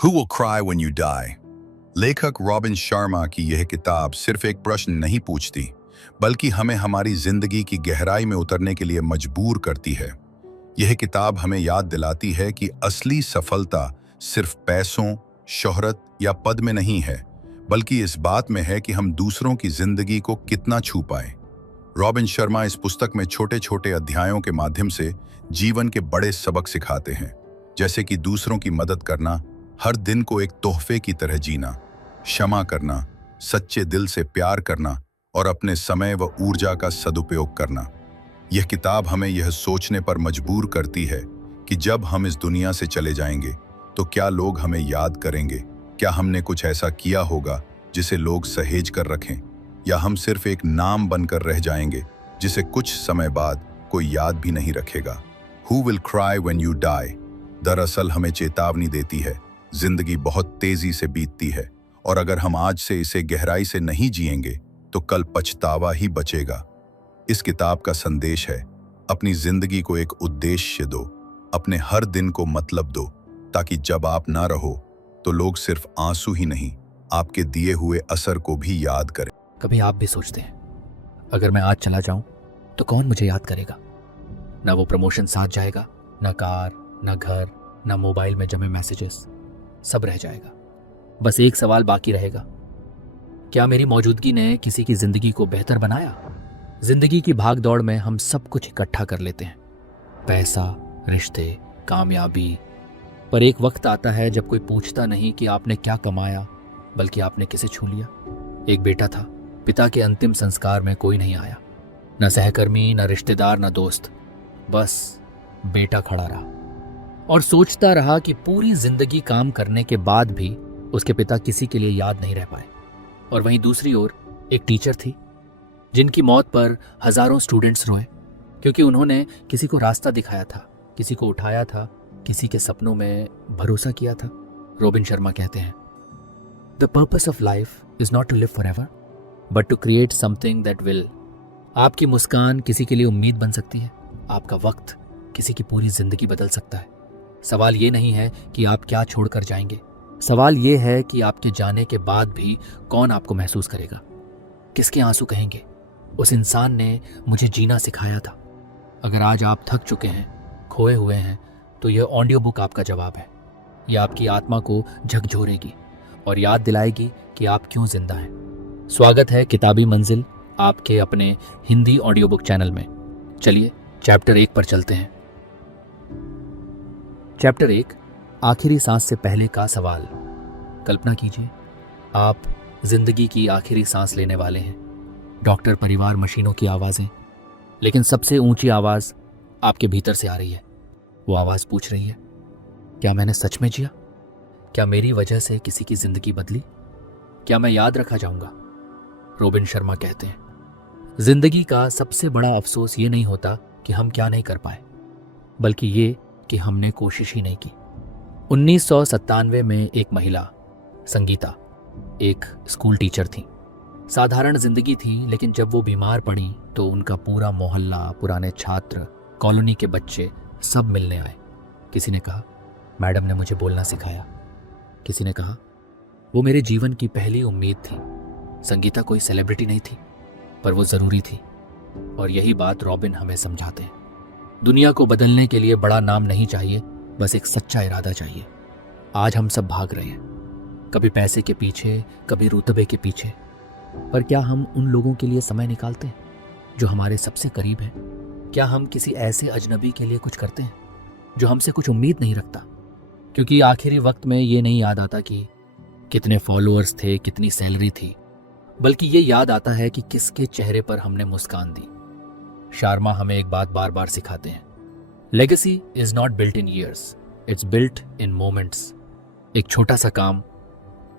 Who will cry when you die? लेखक robin Sharma की यह किताब सिर्फ एक प्रश्न नहीं पूछती, बल्कि हमें हमारी जिंदगी की गहराई में उतरने के लिए मजबूर करती है। यह किताब हमें याद दिलाती है कि असली सफलता सिर्फ पैसों, शोहरत या पद में नहीं है, बल्कि इस बात में है कि हम दूसरों की जिंदगी को कितना छू पाएं। रॉबिन शर्मा इस पुस्तक में छोटे छोटे अध्यायों के माध्यम से जीवन के बड़े सबक सिखाते हैं, जैसे कि दूसरों की मदद करना, हर दिन को एक तोहफे की तरह जीना, क्षमा करना, सच्चे दिल से प्यार करना और अपने समय व ऊर्जा का सदुपयोग करना। यह किताब हमें यह सोचने पर मजबूर करती है कि जब हम इस दुनिया से चले जाएंगे तो क्या लोग हमें याद करेंगे, क्या हमने कुछ ऐसा किया होगा जिसे लोग सहेज कर रखें, या हम सिर्फ एक नाम बनकर रह जाएंगे जिसे कुछ समय बाद कोई याद भी नहीं रखेगा। Who will cry when you die? दरअसल हमें चेतावनी देती है, जिंदगी बहुत तेजी से बीतती है और अगर हम आज से इसे गहराई से नहीं जिएंगे तो कल पछतावा ही बचेगा। इस किताब का संदेश है, अपनी जिंदगी को एक उद्देश्य दो, अपने हर दिन को मतलब दो, ताकि जब आप ना रहो तो लोग सिर्फ आंसू ही नहीं, आपके दिए हुए असर को भी याद करें। कभी आप भी सोचते हैं, अगर मैं आज चला जाऊं तो कौन मुझे याद करेगा? ना वो प्रमोशन साथ जाएगा, ना कार, ना घर, ना मोबाइल में जमे मैसेजेस, सब रह जाएगा। बस एक सवाल बाकी रहेगा, क्या मेरी मौजूदगी ने किसी की जिंदगी को बेहतर बनाया? जिंदगी की भागदौड़ में हम सब कुछ इकट्ठा कर लेते हैं, पैसा, रिश्ते, कामयाबी, पर एक वक्त आता है जब कोई पूछता नहीं कि आपने क्या कमाया, बल्कि आपने किसे छू लिया। एक बेटा था, पिता के अंतिम संस्कार में कोई नहीं आया, न सहकर्मी, न रिश्तेदार, न दोस्त, बस बेटा खड़ा रहा और सोचता रहा कि पूरी जिंदगी काम करने के बाद भी उसके पिता किसी के लिए याद नहीं रह पाए। और वहीं दूसरी ओर एक टीचर थी, जिनकी मौत पर हजारों स्टूडेंट्स रोए, क्योंकि उन्होंने किसी को रास्ता दिखाया था, किसी को उठाया था, किसी के सपनों में भरोसा किया था। रॉबिन शर्मा कहते हैं, the purpose of life is not to live forever, but to create something that will. आपकी मुस्कान किसी के लिए उम्मीद बन सकती है, आपका वक्त किसी की पूरी जिंदगी बदल सकता है। सवाल ये नहीं है कि आप क्या छोड़कर जाएंगे, सवाल ये है कि आपके जाने के बाद भी कौन आपको महसूस करेगा, किसके आंसू कहेंगे, उस इंसान ने मुझे जीना सिखाया था। अगर आज आप थक चुके हैं, खोए हुए हैं, तो यह ऑडियो बुक आपका जवाब है। यह आपकी आत्मा को झकझोरेगी और याद दिलाएगी कि आप क्यों जिंदा हैं। स्वागत है किताबी मंजिल आपके अपने हिंदी ऑडियो बुक चैनल में। चलिए चैप्टर 1 पर चलते हैं। चैप्टर 1, आखिरी सांस से पहले का सवाल। कल्पना कीजिए, आप जिंदगी की आखिरी सांस लेने वाले हैं। डॉक्टर, परिवार, मशीनों की आवाज़ें, लेकिन सबसे ऊंची आवाज़ आपके भीतर से आ रही है। वो आवाज़ पूछ रही है, क्या मैंने सच में जिया? क्या मेरी वजह से किसी की जिंदगी बदली? क्या मैं याद रखा जाऊंगा? रॉबिन शर्मा कहते हैं, जिंदगी का सबसे बड़ा अफसोस ये नहीं होता कि हम क्या नहीं कर पाए, बल्कि ये कि हमने कोशिश ही नहीं की। 1997 में एक महिला, संगीता, एक स्कूल टीचर थी। साधारण जिंदगी थी, लेकिन जब वो बीमार पड़ी तो उनका पूरा मोहल्ला, पुराने छात्र, कॉलोनी के बच्चे सब मिलने आए। किसी ने कहा, मैडम ने मुझे बोलना सिखाया। किसी ने कहा, वो मेरे जीवन की पहली उम्मीद थी। संगीता कोई सेलिब्रिटी नहीं थी, पर वो ज़रूरी थी। और यही बात रॉबिन हमें समझाते हैं। दुनिया को बदलने के लिए बड़ा नाम नहीं चाहिए, बस एक सच्चा इरादा चाहिए। आज हम सब भाग रहे हैं, कभी पैसे के पीछे, कभी रुतबे के पीछे, पर क्या हम उन लोगों के लिए समय निकालते हैं जो हमारे सबसे करीब हैं? क्या हम किसी ऐसे अजनबी के लिए कुछ करते हैं जो हमसे कुछ उम्मीद नहीं रखता? क्योंकि आखिरी वक्त में ये नहीं याद आता कि कितने फॉलोअर्स थे, कितनी सैलरी थी, बल्कि ये याद आता है कि किसके चेहरे पर हमने मुस्कान दी। शर्मा हमें एक बात बार बार सिखाते हैं, legacy is not built in years, it's built in moments. एक छोटा सा काम,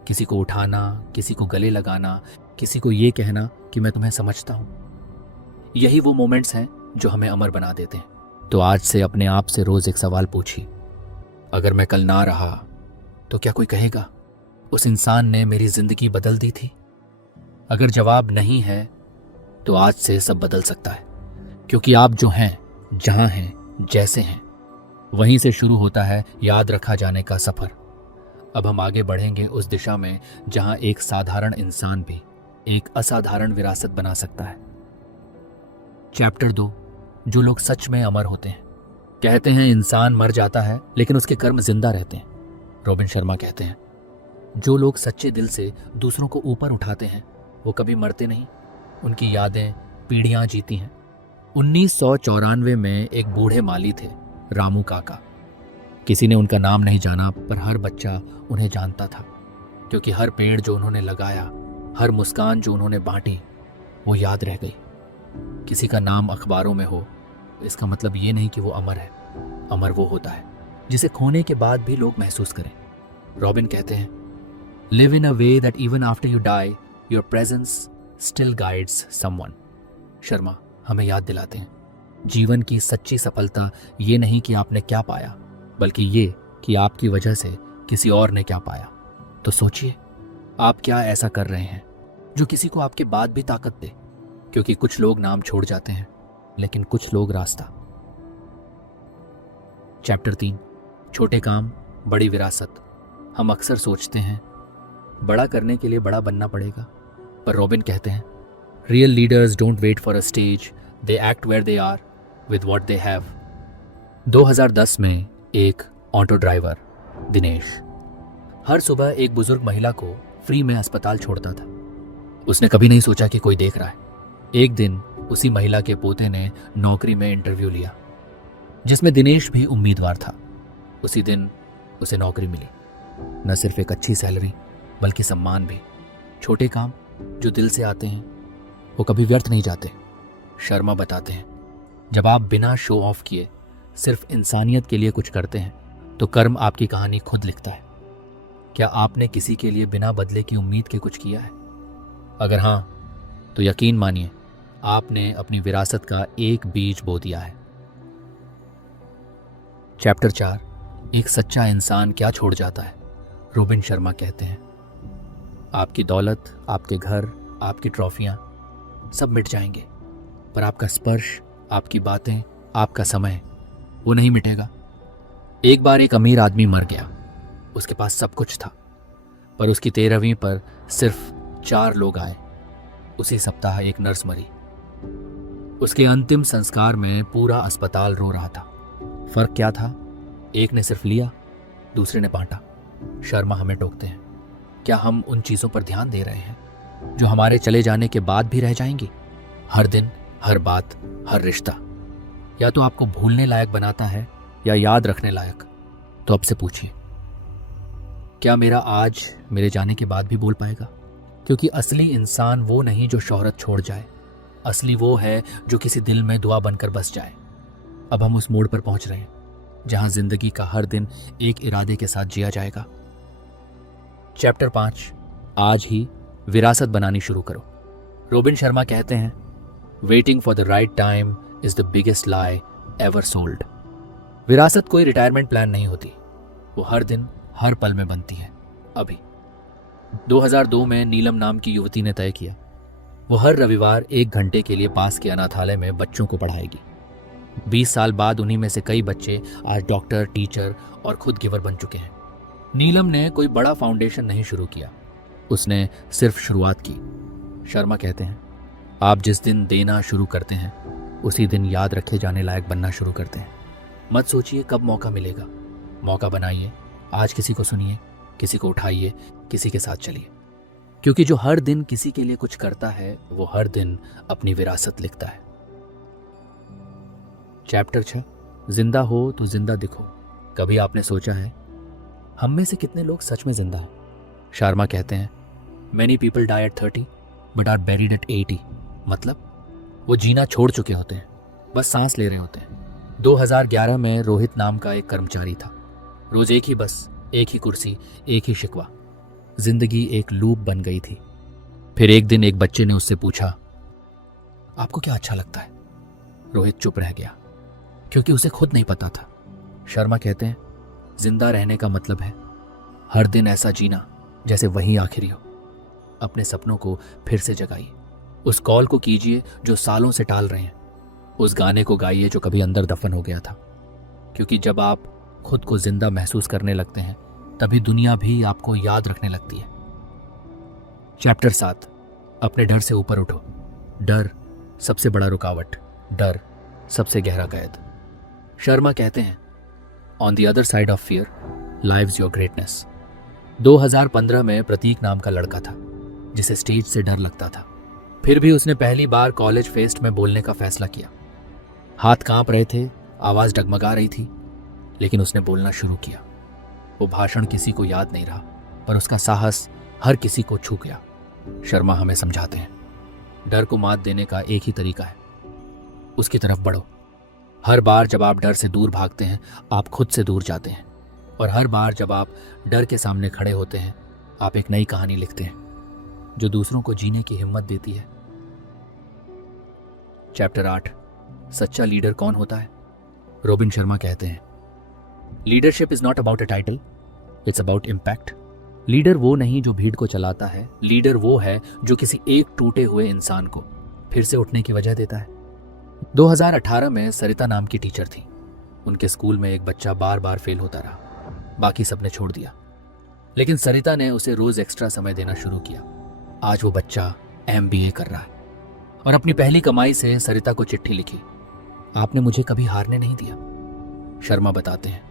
किसी को उठाना, किसी को गले लगाना, किसी को ये कहना कि मैं तुम्हें समझता हूं, यही वो मोमेंट्स हैं जो हमें अमर बना देते हैं। तो आज से अपने आप से रोज एक सवाल पूछिए, अगर मैं कल ना रहा तो क्या कोई कहेगा उस इंसान ने मेरी जिंदगी बदल दी थी? अगर जवाब नहीं है तो आज से सब बदल सकता है, क्योंकि आप जो हैं, जहां हैं, जैसे हैं, वहीं से शुरू होता है याद रखा जाने का सफर। अब हम आगे बढ़ेंगे उस दिशा में जहां एक साधारण इंसान भी एक असाधारण विरासत बना सकता है। चैप्टर 2, जो लोग सच में अमर होते हैं। कहते हैं इंसान मर जाता है लेकिन उसके कर्म जिंदा रहते हैं। रॉबिन शर्मा कहते हैं, जो लोग सच्चे दिल से दूसरों को ऊपर उठाते हैं वो कभी मरते नहीं, उनकी यादें पीढ़ियां जीती हैं। 1994 में एक बूढ़े माली थे, रामू काका। किसी ने उनका नाम नहीं जाना, पर हर बच्चा उन्हें जानता था, क्योंकि हर पेड़ जो उन्होंने लगाया, हर मुस्कान जो उन्होंने बांटी, वो याद रह गई। किसी का नाम अखबारों में हो इसका मतलब ये नहीं कि वो अमर है। अमर वो होता है जिसे खोने के बाद भी लोग महसूस करें। रॉबिन कहते हैं, live in a way that even after you die your presence still guides someone. Sharma हमें याद दिलाते हैं, जीवन की सच्ची सफलता ये नहीं कि आपने क्या पाया, बल्कि ये कि आपकी वजह से किसी और ने क्या पाया। तो सोचिए, आप क्या ऐसा कर रहे हैं जो किसी को आपके बाद भी ताकत दे, क्योंकि कुछ लोग नाम छोड़ जाते हैं लेकिन कुछ लोग रास्ता। चैप्टर 3, छोटे काम बड़ी विरासत। हम अक्सर सोचते हैं बड़ा करने के लिए बड़ा बनना पड़ेगा, पर रॉबिन कहते हैं, real leaders don't wait for a stage, they act where they are with what they have. 2010 में एक ऑटो ड्राइवर दिनेश हर सुबह एक बुजुर्ग महिला को फ्री में अस्पताल छोड़ता था। उसने कभी नहीं सोचा कि कोई देख रहा है। एक दिन उसी महिला के पोते ने नौकरी में इंटरव्यू लिया, जिसमें दिनेश भी उम्मीदवार था। उसी दिन उसे नौकरी मिली। न सिर्फ एक अच्छी सैलरी बल्कि सम्मान भी। छोटे काम जो दिल से आते हैं वो कभी व्यर्थ नहीं जाते। शर्मा बताते हैं, जब आप बिना शो ऑफ किए सिर्फ इंसानियत के लिए कुछ करते हैं तो कर्म आपकी कहानी खुद लिखता है। क्या आपने किसी के लिए बिना बदले की उम्मीद के कुछ किया है? अगर हाँ, तो यकीन मानिए आपने अपनी विरासत का एक बीज बो दिया है। चैप्टर 4, एक सच्चा इंसान क्या छोड़ जाता है। रॉबिन शर्मा कहते हैं, आपकी दौलत, आपके घर, आपकी ट्रॉफियां सब मिट जाएंगे, पर आपका स्पर्श, आपकी बातें, आपका समय वो नहीं मिटेगा। एक बार एक अमीर आदमी मर गया। उसके पास सब कुछ था, पर उसकी 13वीं पर सिर्फ 4 लोग आए। उसी सप्ताह एक नर्स मरी। उसके अंतिम संस्कार में पूरा अस्पताल रो रहा था। फर्क क्या था? एक ने सिर्फ लिया, दूसरे ने बांटा। शर्मा हमें टोकते हैं, क्या हम उन चीजों पर ध्यान दे रहे हैं जो हमारे चले जाने के बाद भी रह जाएंगी? हर दिन, हर बात, हर रिश्ता या तो आपको भूलने लायक बनाता है या याद रखने लायक। तो अब से पूछिए, क्या मेरा आज मेरे जाने के बाद भी बोल पाएगा? क्योंकि असली इंसान वो नहीं जो शोहरत छोड़ जाए, असली वो है जो किसी दिल में दुआ बनकर बस जाए। अब हम उस मोड़ पर पहुंच रहे हैं जहां जिंदगी का हर दिन एक इरादे के साथ जिया जाएगा। चैप्टर 5, आज ही विरासत बनानी शुरू करो। रॉबिन शर्मा कहते हैं, waiting for the right time is the biggest lie ever sold. विरासत कोई रिटायरमेंट प्लान नहीं होती, वो हर दिन हर पल में बनती है। अभी 2002 में नीलम नाम की युवती ने तय किया, वो हर रविवार 1 घंटे के लिए पास के अनाथालय में बच्चों को पढ़ाएगी। 20 साल बाद उन्हीं में से कई बच्चे आज डॉक्टर, टीचर और खुद गिवर बन चुके हैं। नीलम ने कोई बड़ा फाउंडेशन नहीं शुरू किया, उसने सिर्फ शुरुआत की। शर्मा कहते हैं, आप जिस दिन देना शुरू करते हैं उसी दिन याद रखे जाने लायक बनना शुरू करते हैं। मत सोचिए कब मौका मिलेगा, मौका बनाइए। आज किसी को सुनिए, किसी को उठाइए, किसी के साथ चलिए, क्योंकि जो हर दिन किसी के लिए कुछ करता है वो हर दिन अपनी विरासत लिखता है। चैप्टर 6, जिंदा हो तो जिंदा दिखो। कभी आपने सोचा है हम में से कितने लोग सच में जिंदा हैं? शर्मा कहते हैं, many people die at 30 but are buried at 80। मतलब वो जीना छोड़ चुके होते हैं, बस सांस ले रहे होते हैं। 2011 में रोहित नाम का एक कर्मचारी था। रोज एक ही बस, एक ही कुर्सी, एक ही शिकवा। जिंदगी एक लूप बन गई थी। फिर एक दिन एक बच्चे ने उससे पूछा, आपको क्या अच्छा लगता है? रोहित चुप रह गया, क्योंकि उसे खुद नहीं पता था। शर्मा कहते हैं, जिंदा रहने का मतलब है हर दिन ऐसा जीना जैसे वही आखिरी हो। अपने सपनों को फिर से जगाइए। उस कॉल को कीजिए जो सालों से टाल रहे हैं। उस गाने को गाइए जो कभी अंदर दफन हो गया था। क्योंकि जब आप खुद को जिंदा महसूस करने लगते हैं तभी दुनिया भी आपको याद रखने लगती है। चैप्टर 7, अपने डर से ऊपर उठो। डर सबसे बड़ा रुकावट, डर सबसे गहरा कैद। शर्मा कहते हैं, on the other side of fear lives your greatness. 2015 में प्रतीक नाम का लड़का था जिसे स्टेज से डर लगता था। फिर भी उसने पहली बार कॉलेज फेस्ट में बोलने का फैसला किया। हाथ कांप रहे थे, आवाज डगमगा रही थी, लेकिन उसने बोलना शुरू किया। वो भाषण किसी को याद नहीं रहा, पर उसका साहस हर किसी को छू गया। शर्मा हमें समझाते हैं, डर को मात देने का एक ही तरीका है, उसकी तरफ बढ़ो। हर बार जब आप डर से दूर भागते हैं, आप खुद से दूर जाते हैं, और हर बार जब आप डर के सामने खड़े होते हैं, आप एक नई कहानी लिखते हैं जो दूसरों को जीने की हिम्मत देती है। चैप्टर 8, सच्चा लीडर कौन होता है? रोबिन शर्मा कहते हैं, leadership is not about a title, it's about impact. Leader वो नहीं जो भीड़ को चलाता है, लीडर वो है जो किसी एक टूटे हुए इंसान को फिर से उठने की वजह देता है। 2018 में सरिता नाम की टीचर थी। उनके स्कूल में एक बच्चा बार बार फेल होता रहा, बाकी सबने छोड़ दिया, लेकिन सरिता ने उसे रोज एक्स्ट्रा समय देना शुरू किया। आज वो बच्चा MBA कर रहा है और अपनी पहली कमाई से सरिता को चिट्ठी लिखी, आपने मुझे कभी हारने नहीं दिया। शर्मा बताते हैं,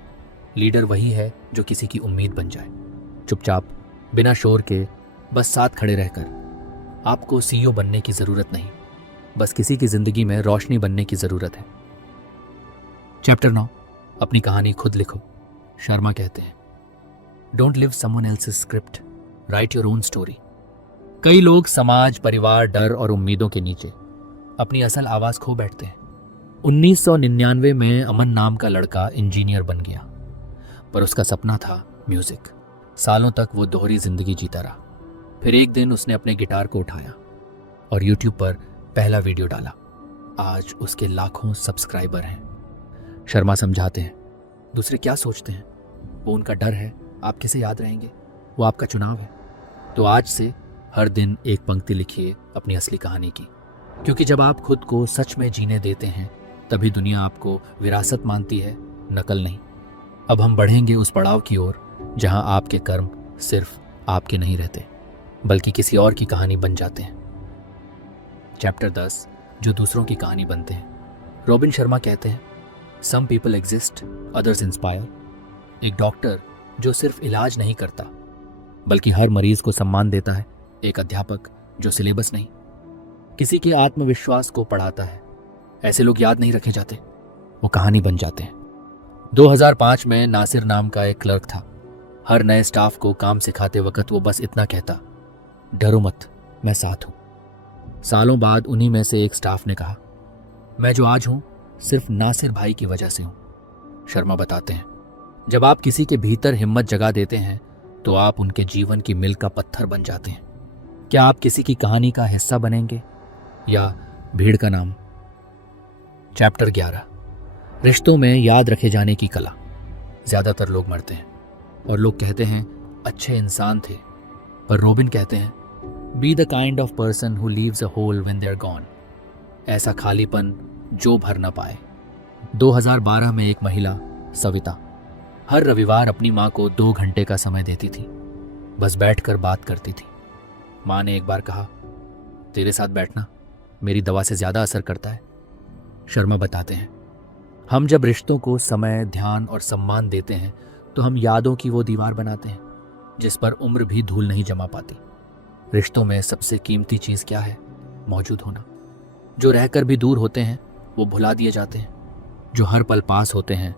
लीडर वही है जो किसी की उम्मीद बन जाए, चुपचाप, बिना शोर के, बस साथ खड़े रहकर। आपको CEO बनने की जरूरत नहीं, बस किसी की जिंदगी में रोशनी बनने की जरूरत है। चैप्टर 9, अपनी कहानी खुद लिखो। शर्मा कहते हैं, don't live someone else's script, right your own story. कई लोग समाज, परिवार, डर और उम्मीदों के नीचे अपनी असल आवाज खो बैठते हैं। 1999 में अमन नाम का लड़का इंजीनियर बन गया, पर उसका सपना था म्यूजिक। सालों तक वो दोहरी जिंदगी जीता रहा। फिर एक दिन उसने अपने गिटार को उठाया और YouTube पर पहला वीडियो डाला। आज उसके लाखों सब्सक्राइबर हैं। शर्मा समझाते हैं, दूसरे क्या सोचते हैं वो उनका डर है, आप किसे याद रहेंगे वो आपका चुनाव है। तो आज से हर दिन एक पंक्ति लिखिए अपनी असली कहानी की, क्योंकि जब आप खुद को सच में जीने देते हैं तभी दुनिया आपको विरासत मानती है, नकल नहीं। अब हम बढ़ेंगे उस पड़ाव की ओर जहां आपके कर्म सिर्फ आपके नहीं रहते, बल्कि किसी और की कहानी बन जाते हैं। चैप्टर 10, जो दूसरों की कहानी बनते हैं। रोबिन शर्मा कहते हैं, some people exist, others inspire. एक डॉक्टर जो सिर्फ इलाज नहीं करता बल्कि हर मरीज को सम्मान देता है। एक अध्यापक जो सिलेबस नहीं, किसी के आत्मविश्वास को पढ़ाता है। ऐसे लोग याद नहीं रखे जाते, वो कहानी बन जाते हैं। 2005 में नासिर नाम का एक क्लर्क था। हर नए स्टाफ को काम सिखाते वक्त वो बस इतना कहता, डरो मत, मैं साथ हूं। सालों बाद उन्हीं में से एक स्टाफ ने कहा, मैं जो आज हूं सिर्फ नासिर भाई की वजह से हूं। शर्मा बताते हैं, जब आप किसी के भीतर हिम्मत जगा देते हैं तो आप उनके जीवन की मील का पत्थर बन जाते हैं। क्या आप किसी की कहानी का हिस्सा बनेंगे या भीड़ का नाम? चैप्टर 11, रिश्तों में याद रखे जाने की कला। ज्यादातर लोग मरते हैं और लोग कहते हैं अच्छे इंसान थे, पर रोबिन कहते हैं, be the kind of person who leaves a hole when they are gone. ऐसा खालीपन जो भर ना पाए। 2012 में एक महिला, सविता, हर रविवार अपनी माँ को 2 घंटे का समय देती थी। बस बैठकर बात करती थी। माँ ने एक बार कहा, तेरे साथ बैठना मेरी दवा से ज्यादा असर करता है। शर्मा बताते हैं, हम जब रिश्तों को समय, ध्यान और सम्मान देते हैं तो हम यादों की वो दीवार बनाते हैं जिस पर उम्र भी धूल नहीं जमा पाती। रिश्तों में सबसे कीमती चीज क्या है? मौजूद होना। जो रहकर भी दूर होते हैं वो भुला दिए जाते हैं, जो हर पल पास होते हैं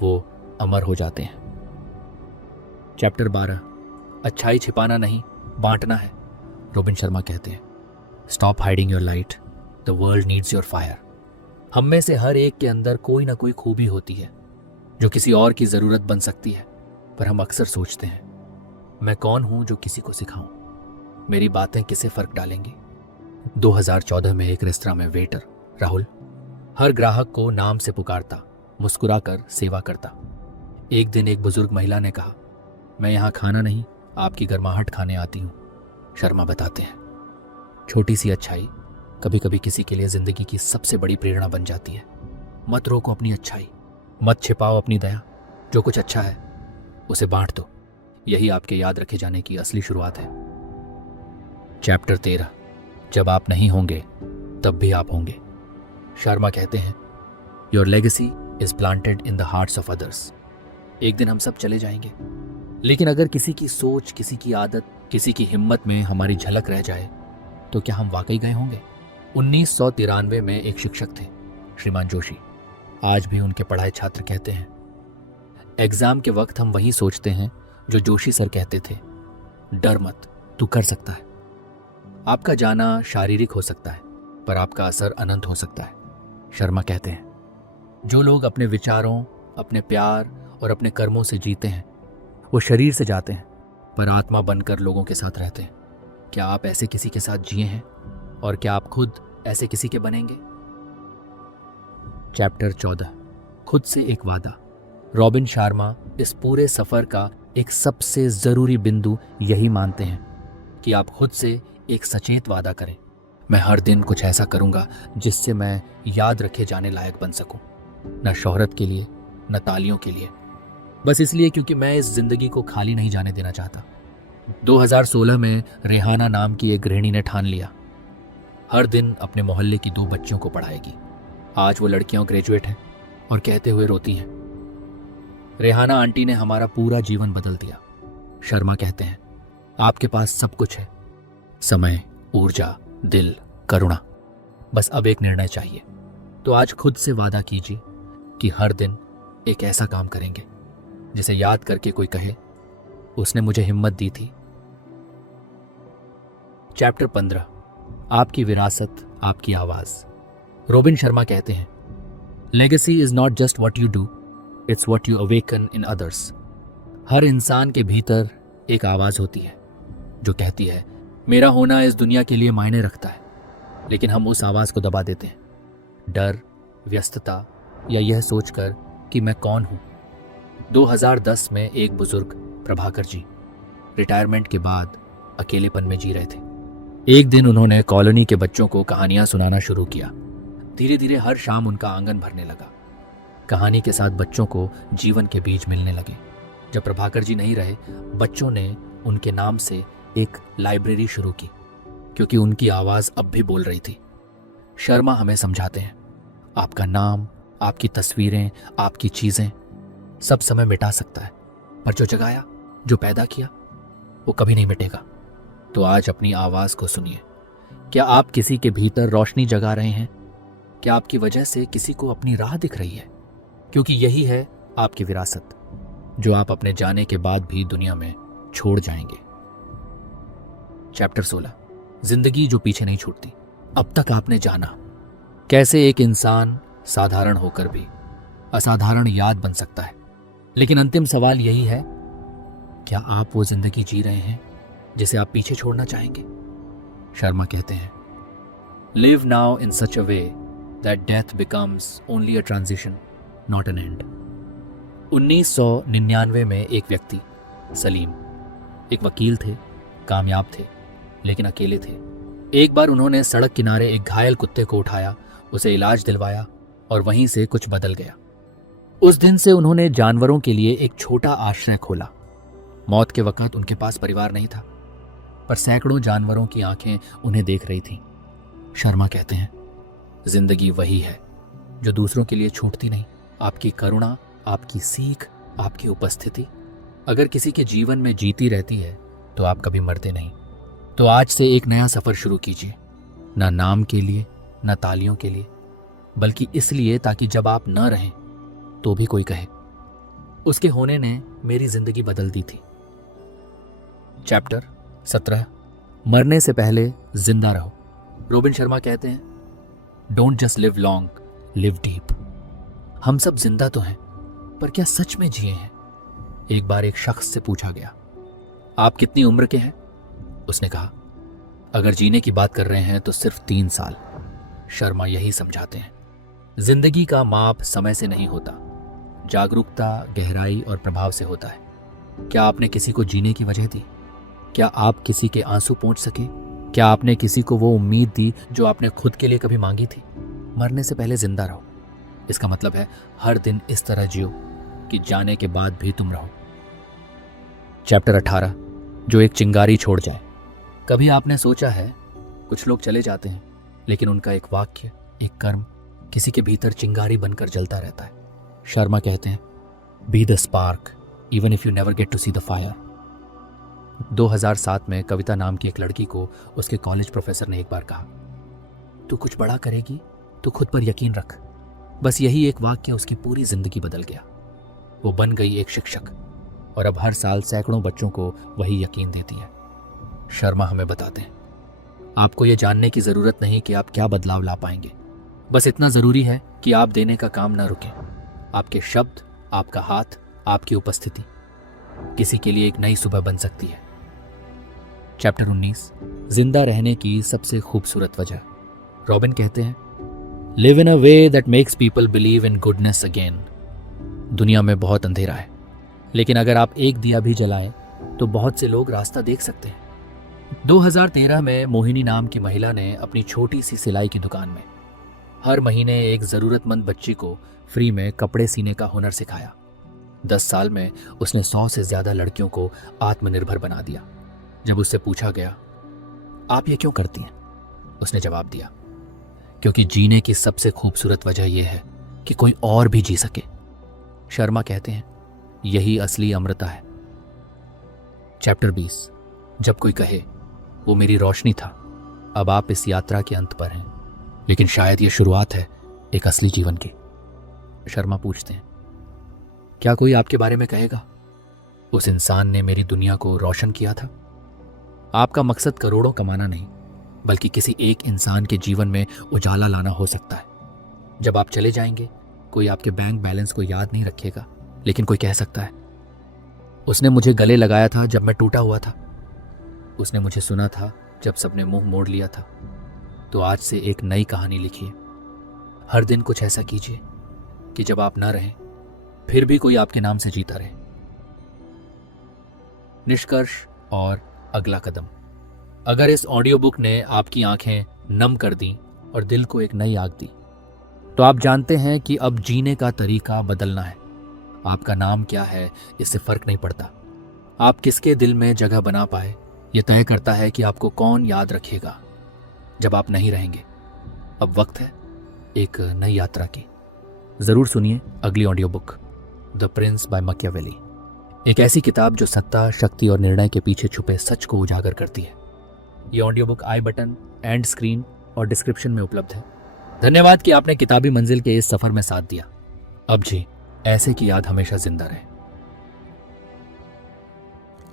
वो अमर हो जाते हैं। चैप्टर 12, अच्छाई छिपाना नहीं, बांटना है। रोबिन शर्मा कहते हैं, stop hiding your light, the world needs your fire. हम में से हर एक के अंदर कोई ना कोई खूबी होती है जो किसी और की जरूरत बन सकती है, पर हम अक्सर सोचते हैं, मैं कौन हूं जो किसी को सिखाऊं, मेरी बातें किसे फर्क डालेंगी। 2014 में एक रेस्तरां में वेटर राहुल हर ग्राहक को नाम से पुकारता, मुस्कुराकर सेवा करता। एक दिन एक बुजुर्ग महिला ने कहा, मैं यहाँ खाना नहीं, आपकी गर्माहट खाने आती हूँ। शर्मा बताते हैं, छोटी सी अच्छाई कभी कभी किसी के लिए जिंदगी की सबसे बड़ी प्रेरणा बन जाती है। मत रोको अपनी अच्छाई, मत छिपाओ अपनी दया। जो कुछ अच्छा है उसे बांट दो। यही आपके याद रखे जाने की असली शुरुआत है। चैप्टर 13, जब आप नहीं होंगे तब भी आप होंगे। शर्मा कहते हैं, your legacy is planted in the hearts of others. एक दिन हम सब चले जाएंगे, लेकिन अगर किसी की सोच, किसी की आदत, किसी की हिम्मत में हमारी झलक रह जाए तो क्या हम वाकई गए होंगे? 1993 में एक शिक्षक थे, श्रीमान जोशी। आज भी उनके पढ़ाए छात्र कहते हैं, एग्जाम के वक्त हम वही सोचते हैं जो जोशी सर कहते थे, डर मत, तू कर सकता है। आपका जाना शारीरिक हो सकता है, पर आपका असर अनंत हो सकता है। शर्मा कहते हैं, जो लोग अपने विचारों, अपने प्यार और अपने कर्मों से जीते हैं, वो शरीर से जाते हैं पर आत्मा बनकर लोगों के साथ रहते हैं। क्या आप ऐसे किसी के साथ जिए हैं और क्या आप खुद ऐसे किसी के बनेंगे? चैप्टर 14, खुद से एक वादा। रॉबिन शर्मा इस पूरे सफर का एक सबसे जरूरी बिंदु यही मानते हैं कि आप खुद से एक सचेत वादा करें। मैं हर दिन कुछ ऐसा करूंगा जिससे मैं याद रखे जाने लायक बन सकूं, न शोहरत के लिए, न तालियों के लिए, बस इसलिए क्योंकि मैं इस जिंदगी को खाली नहीं जाने देना चाहता। 2016 में रेहाना नाम की एक गृहिणी ने ठान लिया, हर दिन अपने मोहल्ले की 2 बच्चियों को पढ़ाएगी। आज वो लड़कियां ग्रेजुएट हैं और कहते हुए रोती हैं, रेहाना आंटी ने हमारा पूरा जीवन बदल दिया। शर्मा कहते हैं, आपके पास सब कुछ है, समय, ऊर्जा, दिल, करुणा, बस अब एक निर्णय चाहिए। तो आज खुद से वादा कीजिए कि हर दिन एक ऐसा काम करेंगे जिसे याद करके कोई कहे, उसने मुझे हिम्मत दी थी। चैप्टर 15, आपकी विरासत, आपकी आवाज। रॉबिन शर्मा कहते हैं, legacy is not just what you do, it's what you awaken in others. हर इंसान के भीतर एक आवाज होती है जो कहती है, मेरा होना इस दुनिया के लिए मायने रखता है, लेकिन हम उस आवाज को दबा देते हैं, डर, व्यस्तता या यह सोचकर कि मैं कौन हूं। 2010 में एक बुजुर्ग, प्रभाकर जी, रिटायरमेंट के बाद अकेलेपन में जी रहे थे। एक दिन उन्होंने कॉलोनी के बच्चों को कहानियां सुनाना शुरू किया। धीरे धीरे हर शाम उनका आंगन भरने लगा। कहानी के साथ बच्चों को जीवन के बीज मिलने लगे। जब प्रभाकर जी नहीं रहे, बच्चों ने उनके नाम से एक लाइब्रेरी शुरू की, क्योंकि उनकी आवाज अब भी बोल रही थी। शर्मा हमें समझाते हैं, आपका नाम, आपकी तस्वीरें, आपकी चीजें सब समय मिटा सकता है, पर जो जगाया, जो पैदा किया, वो कभी नहीं मिटेगा। तो आज अपनी आवाज को सुनिए। क्या आप किसी के भीतर रोशनी जगा रहे हैं? क्या आपकी वजह से किसी को अपनी राह दिख रही है? क्योंकि यही है आपकी विरासत, जो आप अपने जाने के बाद भी दुनिया में छोड़ जाएंगे। चैप्टर 16, जिंदगी जो पीछे नहीं छूटती। अब तक आपने जाना कैसे एक इंसान साधारण होकर भी असाधारण याद बन सकता है, लेकिन अंतिम सवाल यही है, क्या आप वो जिंदगी जी रहे हैं जिसे आप पीछे छोड़ना चाहेंगे? शर्मा कहते हैं, live now in such a way that death becomes only a transition, not an and. 1999 में एक व्यक्ति, सलीम, एक वकील थे, कामयाब थे, लेकिन अकेले थे। एक बार उन्होंने सड़क किनारे एक घायल कुत्ते को उठाया, उसे इलाज दिलवाया और वहीं से कुछ बदल गया। उस दिन से उन्होंने जानवरों के लिए एक छोटा आश्रय खोला। मौत के वक्त उनके पास परिवार नहीं था, पर सैकड़ों जानवरों की आंखें उन्हें देख रही थीं। शर्मा कहते हैं, जिंदगी वही है जो दूसरों के लिए छूटती नहीं। आपकी करुणा, आपकी सीख, आपकी उपस्थिति अगर किसी के जीवन में जीती रहती है तो आप कभी मरते नहीं। तो आज से एक नया सफर शुरू कीजिए, ना नाम के लिए, ना तालियों के लिए, बल्कि इसलिए ताकि जब आप न रहें तो भी कोई कहे, उसके होने ने मेरी जिंदगी बदल दी थी। चैप्टर 17, मरने से पहले जिंदा रहो। रॉबिन शर्मा कहते हैं, don't just live long, live deep. हम सब जिंदा तो हैं, पर क्या सच में जिए हैं? एक बार एक शख्स से पूछा गया, आप कितनी उम्र के हैं? उसने कहा, अगर जीने की बात कर रहे हैं तो सिर्फ 3 साल। शर्मा यही समझाते हैं, जिंदगी का माप समय से नहीं होता, जागरूकता, गहराई और प्रभाव से होता है। क्या आपने किसी को जीने की वजह दी? क्या आप किसी के आंसू पोंछ सके? क्या आपने किसी को वो उम्मीद दी जो आपने खुद के लिए कभी मांगी थी? मरने से पहले जिंदा रहो। इसका मतलब है हर दिन इस तरह जियो कि जाने के बाद भी तुम रहो। चैप्टर 18, जो एक चिंगारी छोड़ जाए। कभी आपने सोचा है, कुछ लोग चले जाते हैं लेकिन उनका एक वाक्य, एक कर्म किसी के भीतर चिंगारी बनकर जलता रहता है। शर्मा कहते हैं, be the spark even if you never get to see the fire. 2007 में कविता नाम की एक लड़की को उसके कॉलेज प्रोफेसर ने एक बार कहा, तू कुछ बड़ा करेगी तो खुद पर यकीन रख। बस यही एक वाक्य उसकी पूरी जिंदगी बदल गया। वो बन गई एक शिक्षक और अब हर साल सैकड़ों बच्चों को वही यकीन देती है। शर्मा हमें बताते हैं, आपको ये जानने की जरूरत नहीं कि आप क्या बदलाव ला पाएंगे, बस इतना जरूरी है कि आप देने का काम ना रुके। आपके शब्द, आपका हाथ, आपकी उपस्थिति किसी के लिए एक नई सुबह बन सकती है। चैप्टर 19, जिंदा रहने की सबसे खूबसूरत वजह। रॉबिन कहते हैं, live in a way that makes people believe in goodness again. दुनिया में बहुत अंधेरा है, लेकिन अगर आप एक दिया भी जलाएं तो बहुत से लोग रास्ता देख सकते हैं। 2013 में मोहिनी नाम की महिला ने अपनी छोटी सी सिलाई की दुकान में हर महीने एक जरूरतमंद बच्ची को फ्री में कपड़े सीने का हुनर सिखाया। 10 साल में उसने 100 से ज्यादा लड़कियों को आत्मनिर्भर बना दिया। जब उससे पूछा गया, आप ये क्यों करती हैं, उसने जवाब दिया, क्योंकि जीने की सबसे खूबसूरत वजह यह है कि कोई और भी जी सके। शर्मा कहते हैं, यही असली अमृता है। चैप्टर 20, जब कोई कहे, वो मेरी रोशनी था। अब आप इस यात्रा के अंत पर हैं, लेकिन शायद ये शुरुआत है एक असली जीवन की। शर्मा पूछते हैं, क्या कोई आपके बारे में कहेगा, उस इंसान ने मेरी दुनिया को रोशन किया था? आपका मकसद करोड़ों कमाना नहीं, बल्कि किसी एक इंसान के जीवन में उजाला लाना हो सकता है। जब आप चले जाएंगे, कोई आपके बैंक बैलेंस को याद नहीं रखेगा, लेकिन कोई कह सकता है, उसने मुझे गले लगाया था जब मैं टूटा हुआ था, उसने मुझे सुना था जब सबने मुंह मोड़ लिया था। तो आज से एक नई कहानी लिखिए। हर दिन कुछ ऐसा कीजिए कि जब आप ना रहें, फिर भी कोई आपके नाम से जीता रहे। निष्कर्ष और अगला कदम। अगर इस ऑडियो बुक ने आपकी आंखें नम कर दी और दिल को एक नई आग दी, तो आप जानते हैं कि अब जीने का तरीका बदलना है। आपका नाम क्या है, इससे फर्क नहीं पड़ता। आप किसके दिल में जगह बना पाए, यह तय करता है कि आपको कौन याद रखेगा जब आप नहीं रहेंगे। अब वक्त है एक नई यात्रा की। जरूर सुनिए अगली audio book, the prince by Machiavelli. एक ऐसी किताब जो सत्ता, शक्ति और निर्णय के पीछे छुपे सच को उजागर करती है। ये audio book I button, and screen और डिस्क्रिप्शन में उपलब्ध है। धन्यवाद कि आपने किताबी मंजिल के इस सफर में साथ दिया। अब जी, ऐसे की याद हमेशा जिंदा रहे।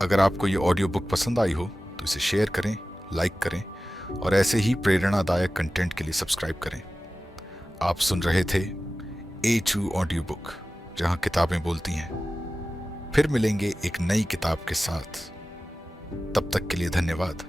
अगर आपको ये ऑडियो बुक पसंद आई हो तो इसे शेयर करें, लाइक करें और ऐसे ही प्रेरणादायक कंटेंट के लिए सब्सक्राइब करें। आप सुन रहे थे A2 ऑडियो बुक, जहां किताबें बोलती हैं। फिर मिलेंगे एक नई किताब के साथ। तब तक के लिए धन्यवाद।